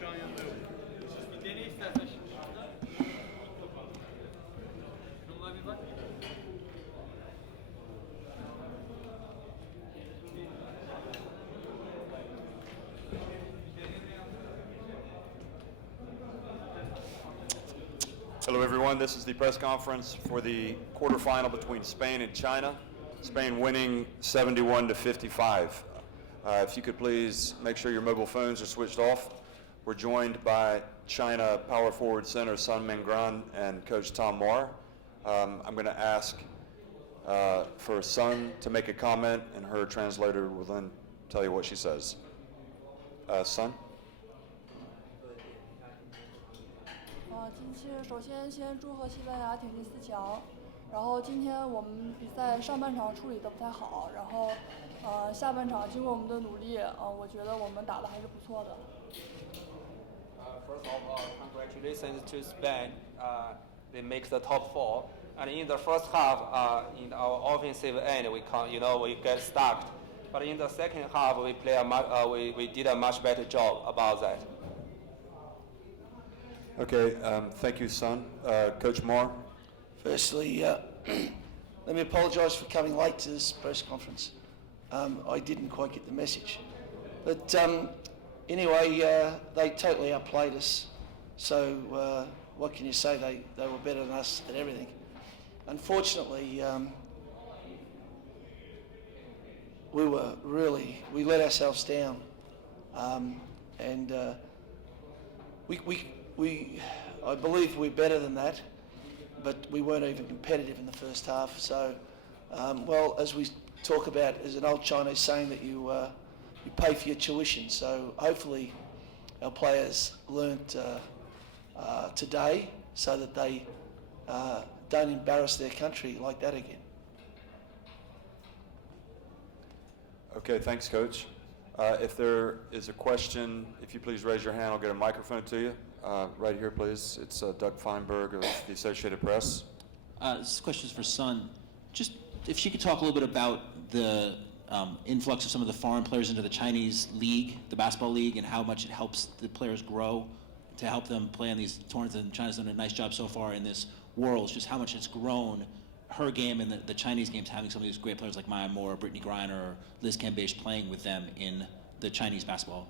şu an yanında yok. Dene istersen şimdi şurada. Şunlara bir bak. Hello, everyone. This is the press conference for the quarterfinal between Spain and China. Spain winning 71 to 55. If you could please make sure your mobile phones are switched off. We're joined by China power forward center Sun Mingran and coach Tom Moore. I'm going to ask for Sun to make a comment, and her translator will then tell you what she says. Sun? 首先祝贺西班牙挺进4强，然后今天我们比赛上半场处理得不太好，然后下半场经过我们的努力，我觉得我们打得还是不错的。First of all, congratulations to Spain. They make the top 4. And in the first half, in our offensive end, we get stuck. But in the second half, we did a much better job about that. Okay, thank you, Sun. Coach Moore? Firstly, let me apologise for coming late to this press conference. I didn't quite get the message. But anyway, they totally outplayed us. So what can you say? They were better than us at everything. Unfortunately, we let ourselves down. And I believe we're better than that, but we weren't even competitive in the first half. So, well, as we talk about, there's an old Chinese saying that you pay for your tuition. So hopefully our players learnt today so that they don't embarrass their country like that again. Okay, thanks, Coach. If there is a question, if you please raise your hand, I'll get a microphone to you. Right here, please. It's Doug Feinberg of the Associated Press. This question is for Sun. Just if she could talk a little bit about the influx of some of the foreign players into the Chinese league, the basketball league, and how much it helps the players grow to help them play in these tournaments. And China's done a nice job so far in this world. Just how much it's grown her game and the Chinese games, having some of these great players like Maya Moore, Brittany Griner, or Liz Cambage playing with them in the Chinese basketball.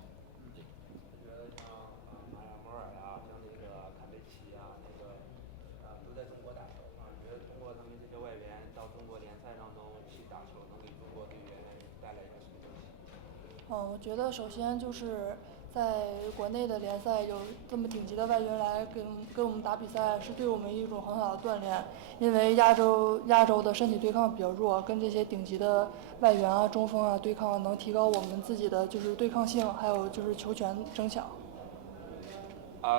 我觉得首先就是在国内的联赛有这么顶级的外援来跟我们打比赛，是对我们一种很好的锻炼。因为亚洲的身体对抗比较弱，跟这些顶级的外援啊、中锋啊对抗，能提高我们自己的就是对抗性，还有就是球权争抢。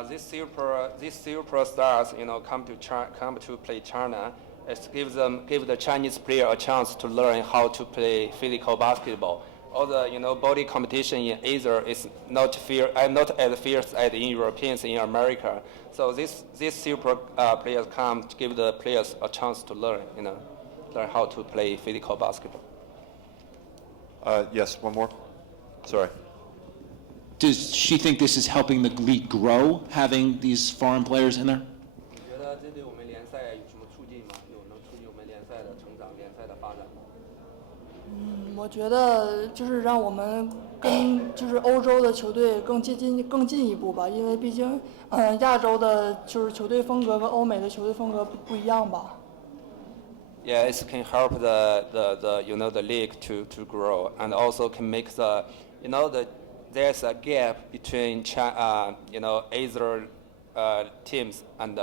These superstars, come to play China. It gives the Chinese player a chance to learn how to play physical basketball. All the body competition in Asia is not as fierce as in Europeans in America. So these super players come to give the players a chance to learn how to play physical basketball. Yes, one more. Sorry. Does she think this is helping the league grow, having these foreign players in there? 你觉得这对我们联赛有什么促进吗？能促进我们联赛的成长、联赛的发展吗？我觉得就是让我们跟就是欧洲的球队更进一步吧，因为毕竟亚洲的就是球队风格跟欧美的球队风格不一样吧。Yeah, it can help the league to grow, and also can make there's a gap between Asia teams and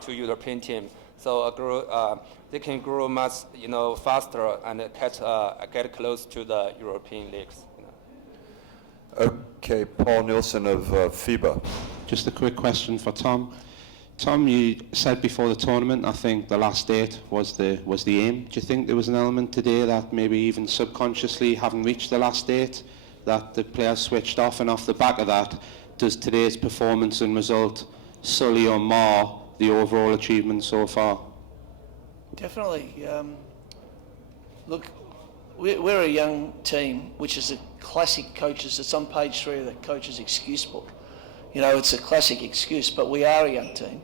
two European teams. So they can grow much faster and get close to the European leagues. Okay, Paul Nielsen of FIBA. Just a quick question for Tom. Tom, you said before the tournament, I think the last 8 was the aim. Do you think there was an element today that maybe even subconsciously, having reached the last 8, that the players switched off, and off the back of that, does today's performance and result sully or mar the overall achievement so far? Definitely. Look, we're a young team, which is a classic coaches. It's on page 3 of the coach's excuse book. You know, it's a classic excuse, but we are a young team,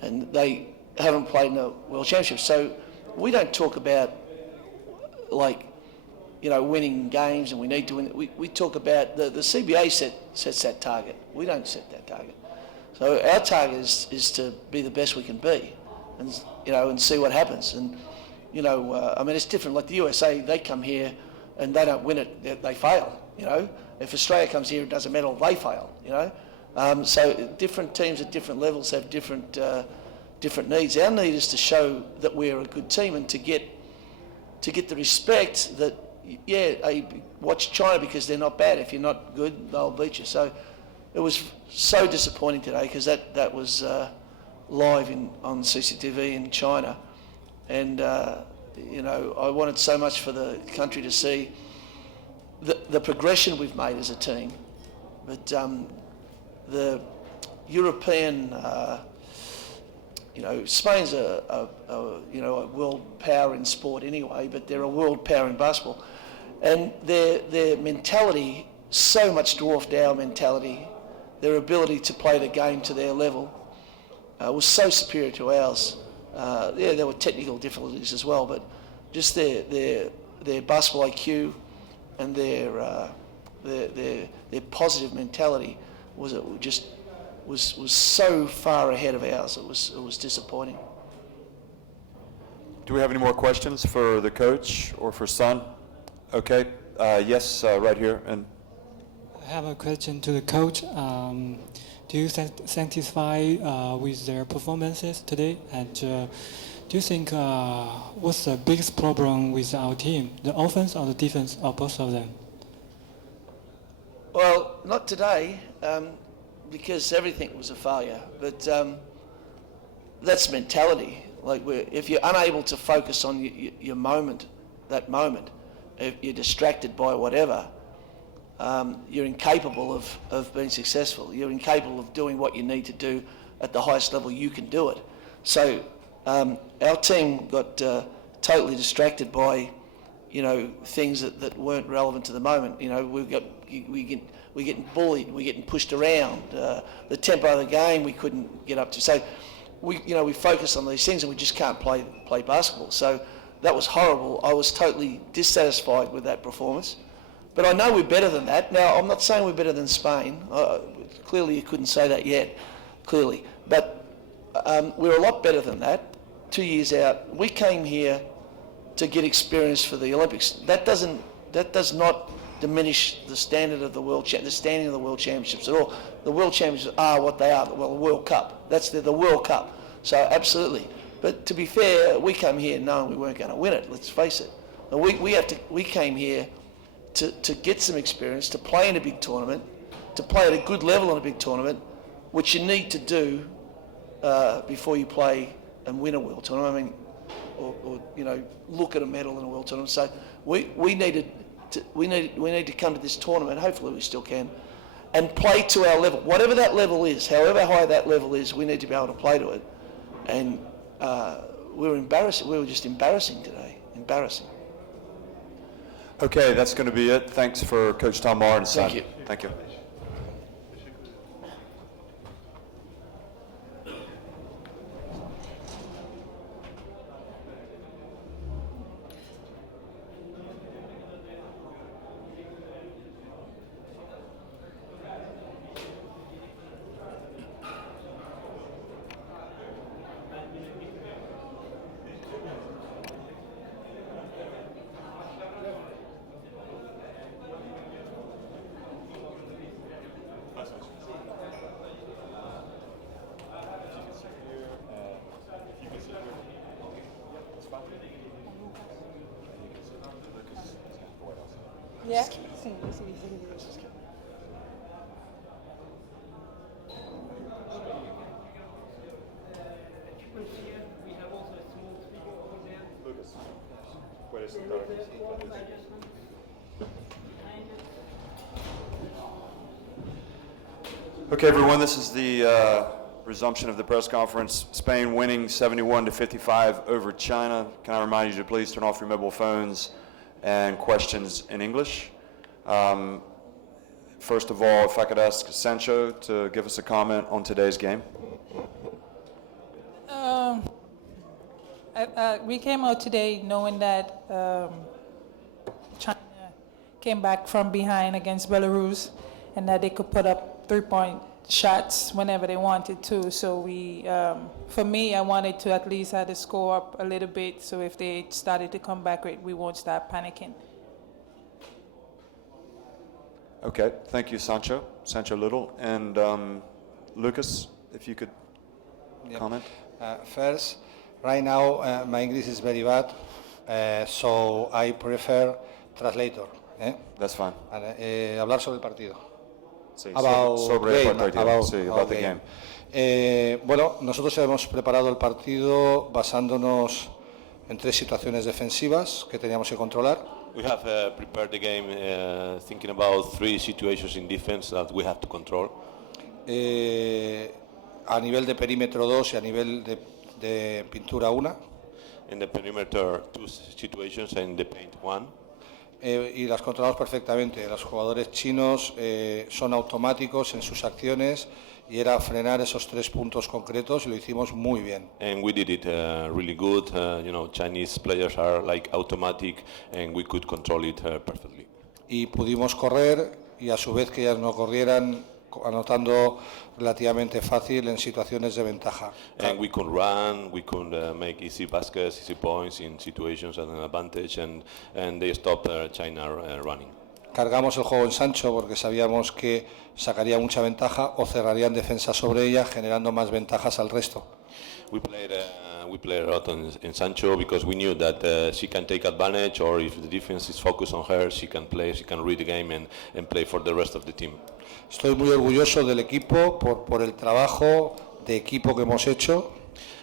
and they haven't played in the World Championship. So we don't talk about, like, you know, winning games and we need to win. We talk about the CBA sets that target. We don't set that target. So our target is to be the best we can be, and you know, and see what happens. And you know, I mean, it's different. Like the USA, they come here and they don't win it, they fail. You know, if Australia comes here and does a medal, they fail. You know, so different teams at different levels have different needs. Our need is to show that we're a good team and to get the respect that, yeah, watch China because they're not bad. If you're not good, they'll beat you. So it was so disappointing today because that was live on CCTV in China, and you know, I wanted so much for the country to see the progression we've made as a team, but the European, you know, Spain's a world power in sport anyway, but they're a world power in basketball, and their mentality so much dwarfed our mentality. Their ability to play the game to their level was so superior to ours. Yeah, there were technical difficulties as well, but just their basketball IQ and their positive mentality was so far ahead of ours. It was disappointing. Do we have any more questions for the coach or for Sun? Okay, yes, right here. And I have a question to the coach. Do you satisfied with their performances today? And do you think what's the biggest problem with our team, the offense or the defense, or both of them? Well, not today, because everything was a failure. But that's mentality. Like, if you're unable to focus on your moment, if you're distracted by whatever, you're incapable of being successful. You're incapable of doing what you need to do at the highest level you can do it. So our team got totally distracted by, you know, things that weren't relevant to the moment. You know, we're getting bullied, we're getting pushed around. The tempo of the game we couldn't get up to. So we focus on these things and we just can't play basketball. So that was horrible. I was totally dissatisfied with that performance. But I know we're better than that. Now, I'm not saying we're better than Spain. Clearly, you couldn't say that yet, clearly. But we're a lot better than that. 2 years out, we came here to get experience for the Olympics. That does not diminish the standard of the the standing of the World Championships at all. The World Championships are what they are. Well, the World Cup. That's the World Cup. So absolutely. But to be fair, we came here knowing we weren't going to win it. Let's face it. We came here to get some experience, to play in a big tournament, to play at a good level in a big tournament, which you need to do before you play and win a world tournament. I mean, or you know, look at a medal in a world tournament. So we need to come to this tournament. Hopefully, we still can, and play to our level, whatever that level is, however high that level is. We need to be able to play to it, and we were embarrassing. We were just embarrassing today. Embarrassing. okay, that's going to be it. Thanks for Coach Tom Maher and Sun. Thank you. Thank you. Yeah. We have also a small speaker over there. Lucas, where is the Okay, everyone, this is the resumption of the press conference. Spain winning 71-55 over China. Can I remind you to please turn off your mobile phones and questions in English. first of all, if I could ask Sancho to give us a comment on today's game. We came out today knowing that China came back from behind against Belarus and that they could put up three-point shots whenever they wanted to. So for me, I wanted to at least have the score up a little bit so if they started to come back, we won't start panicking. Okay, thank you, Sancho. Sancho Little. And Lucas, if you could comment. First, right now my English is very bad, so I prefer translator. That's fine. Hablar sobre el partido. Sí, Sobre el partido. Sí, about the game. Bueno, nosotros hemos preparado el partido basándonos en tres situaciones defensivas que teníamos que controlar. We have prepared the game thinking about three situations in defense that we have to control. A nivel de perímetro 2 y a nivel de pintura 1. In the perimeter, two situations, and in the paint, one. Y las controlamos perfectamente. Los jugadores chinos son automáticos en sus acciones y era frenar esos 3 puntos concretos y lo hicimos muy bien. And we did it really good. Chinese players are like automatic, and we could control it perfectly. Y pudimos correr y a su vez que ellas no corrieran, anotando relativamente fácil en situaciones de ventaja. And we could run, we could make easy baskets, easy points in situations at an advantage, and they stopped China running. Cargamos el juego en Sancho porque sabíamos que sacaría mucha ventaja o cerrarían defensa sobre ella, generando más ventajas al resto. We played a lot in Sancho because we knew that she can take advantage, or if the defense is focused on her, she can read the game and play for the rest of the team. Estoy muy orgulloso del equipo por el trabajo de equipo que hemos hecho.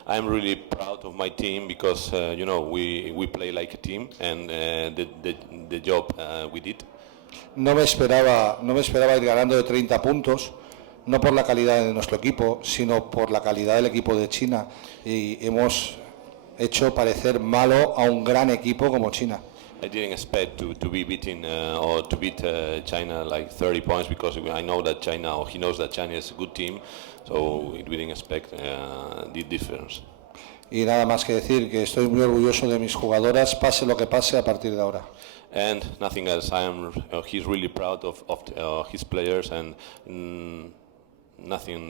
I'm really proud of my team because we play like a team, and the job we did. No me esperaba ir ganando de 30 puntos, no por la calidad de nuestro equipo, sino por la calidad del equipo de China. Y hemos hecho parecer malo a un gran equipo como China. I didn't expect to be beaten or to beat China like 30 points because I know that China, or he knows that China is a good team, so we didn't expect the difference. Y nada más que decir que estoy muy orgulloso de mis jugadoras, pase lo que pase a partir de ahora. And nothing else. He's really proud of his players, and nothing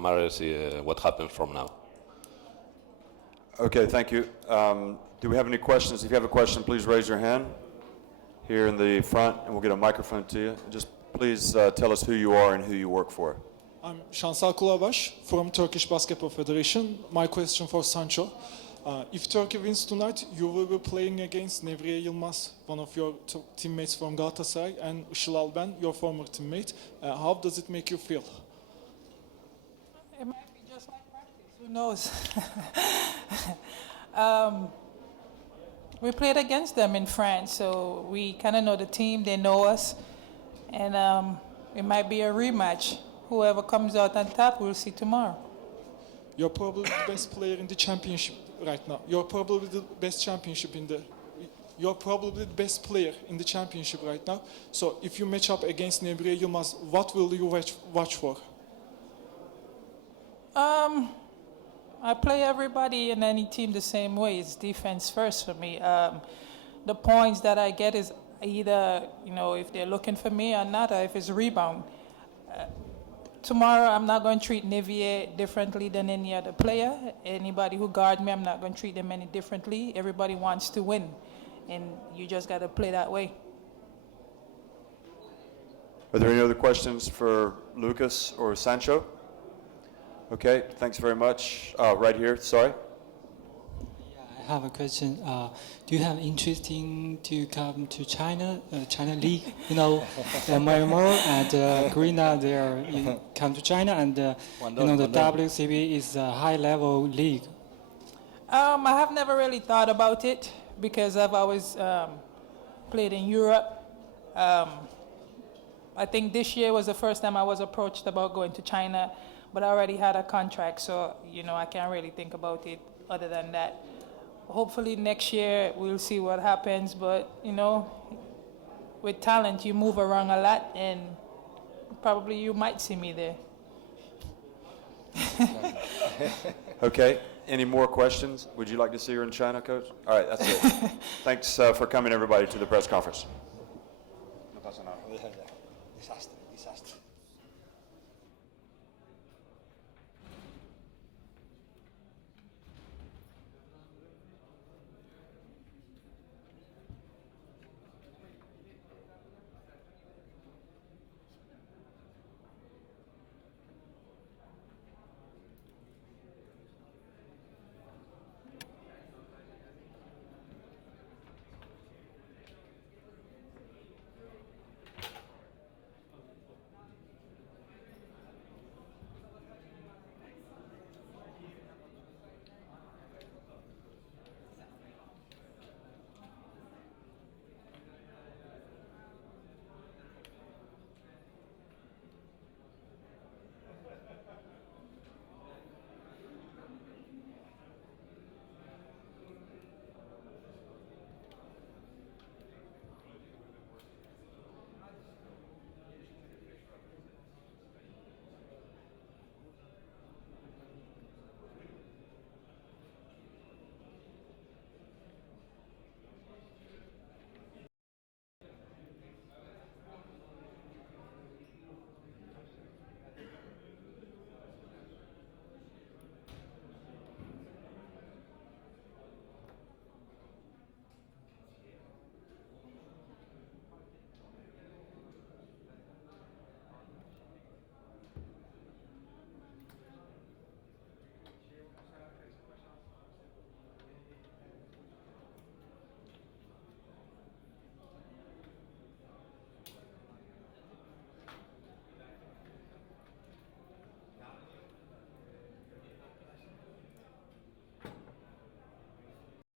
matters what happens from now. Okay, thank you. Do we have any questions? If you have a question, please raise your hand here in the front, and we'll get a microphone to you. Just please tell us who you are and who you work for. I'm Shansal Kulabash from Turkish Basketball Federation. My question for Sancho. If Turkey wins tonight, you will be playing against Nevriye Yilmaz, one of your teammates from Galatasaray, and Işıl Alben, your former teammate. How does it make you feel? It might be just like practice, who knows? We played against them in France, so we kind of know the team, they know us, and it might be a rematch. Whoever comes out on top, we'll see tomorrow. You're probably the best player in the championship right now. You're probably the best player in the championship right now. So if you match up against Nevriye Yilmaz, what will you watch for? I play everybody in any team the same way. It's defense first for me. The points that I get is either, if they're looking for me or not, or if it's rebound. Tomorrow, I'm not going to treat Nevriye differently than any other player. Anybody who guards me, I'm not going to treat them any differently. Everybody wants to win, and you just got to play that way. Are there any other questions for Lucas or Sancho? Okay, thanks very much. Right here, sorry. I have a question. Do you have interest in to come to China League? Myanmar and Korea, they come to China, and the WCB is a high-level league. I have never really thought about it because I've always played in Europe. I think this year was the first time I was approached about going to China, but I already had a contract, so I can't really think about it other than that. Hopefully next year we'll see what happens, but with talent you move around a lot, and probably you might see me there. Okay. Any more questions? Would you like to see her in China, Coach? All right, that's it. Thanks for coming, everybody, to the press conference.